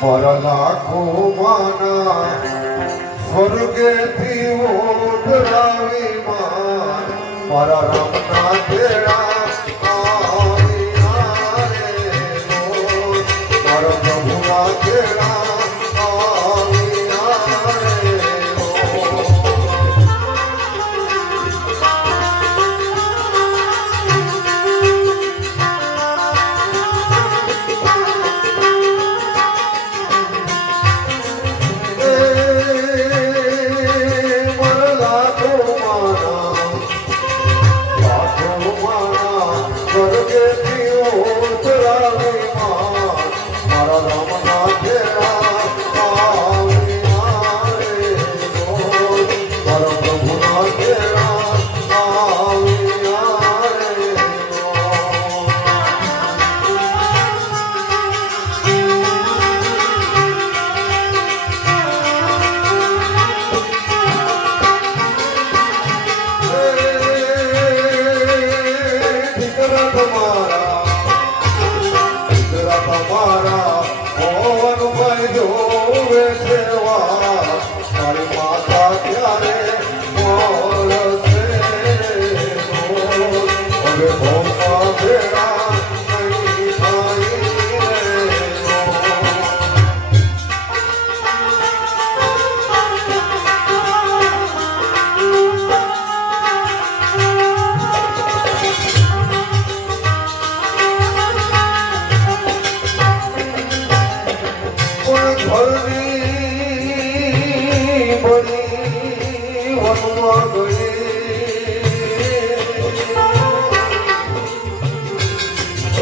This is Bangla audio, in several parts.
পরলাখো মানা স্বর্গে দিও রাবি মান পররামনাথের Lord.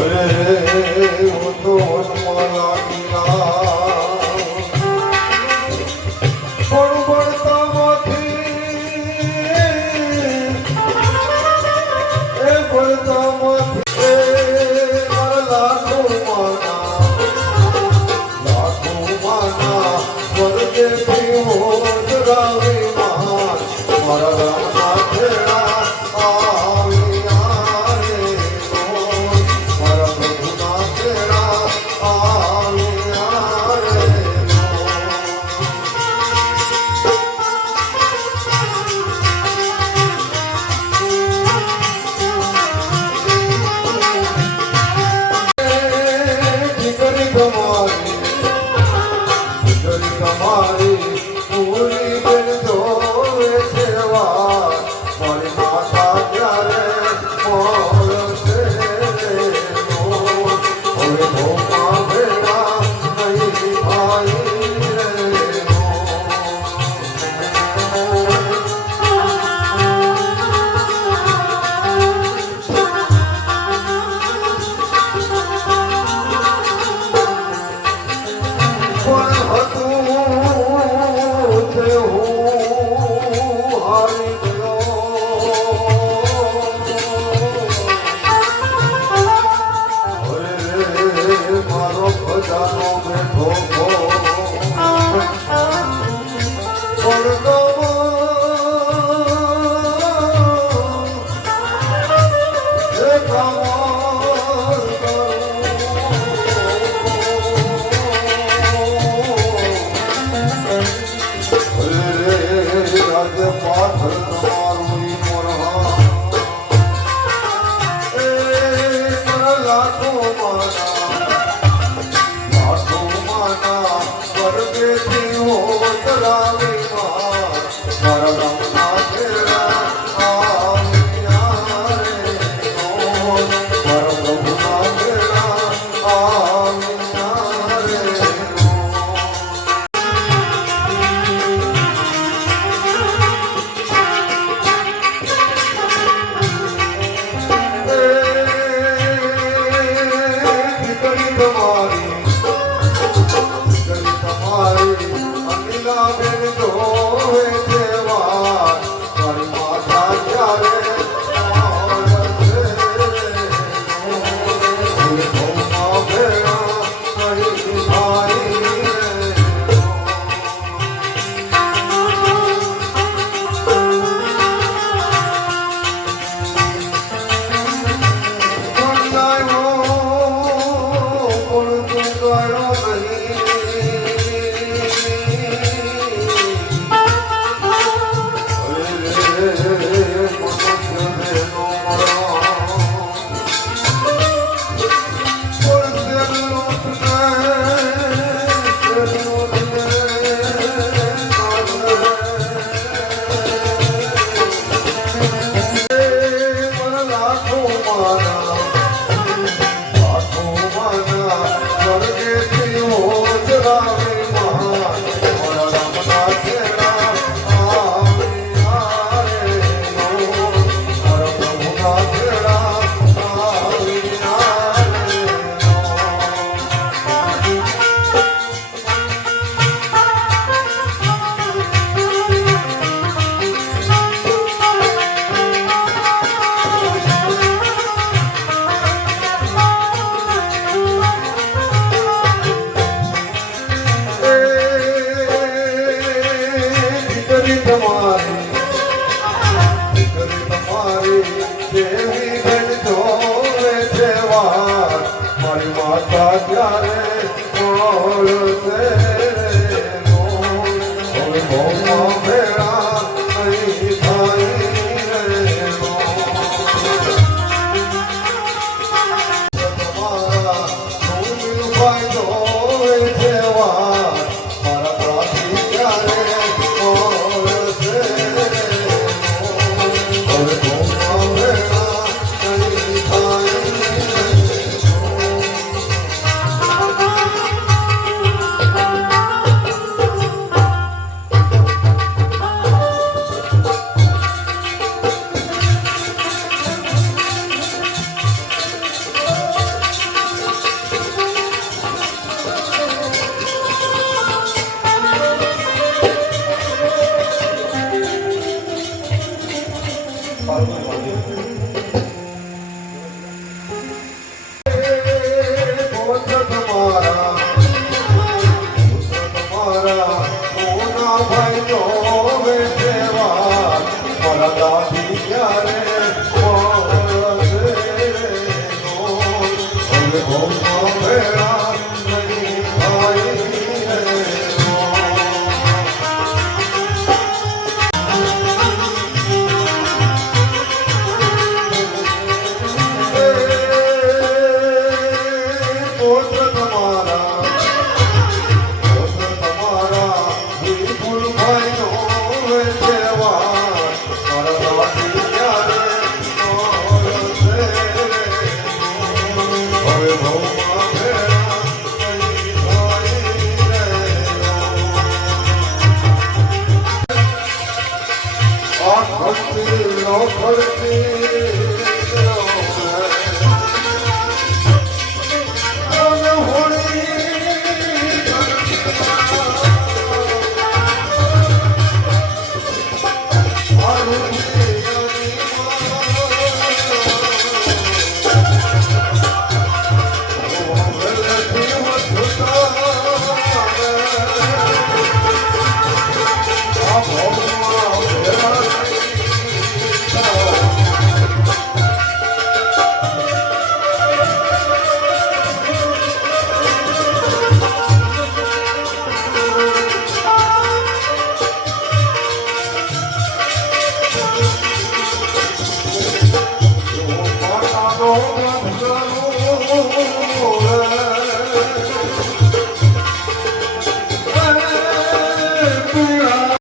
Öyle Govinda, ਹਰ ਮਾਤਾ ਪਿਆਰੇ ਕੋਲ ਤੇ